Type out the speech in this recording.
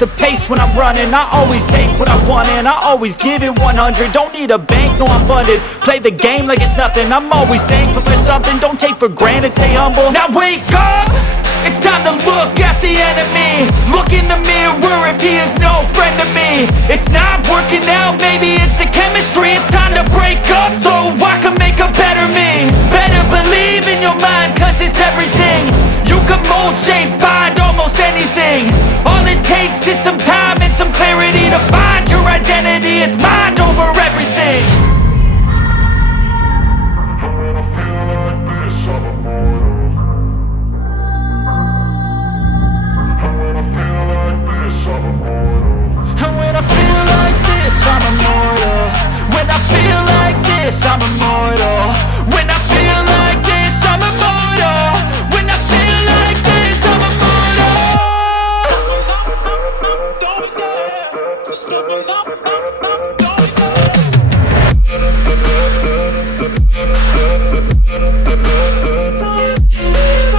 the pace when I'm running. I always take what I want and I always give it 100. Don't need a bank, no I'm funded. Play the game like it's nothing. I'm always thankful for something. Don't take for granted, stay humble. Now wake up! It's time to look at the enemy. Look in the mirror if he is no friend to me. It's not working out, maybe it's the chemistry. It's time to break up so I can make a better me. Better believe in your mind, cause it's everything. You can mold, shape, find almost anything. All it takes is some time and some clarity to find your identity. It's mind over everything. And when I feel like this, I'm immortal. When I feel like this, I'm immortal.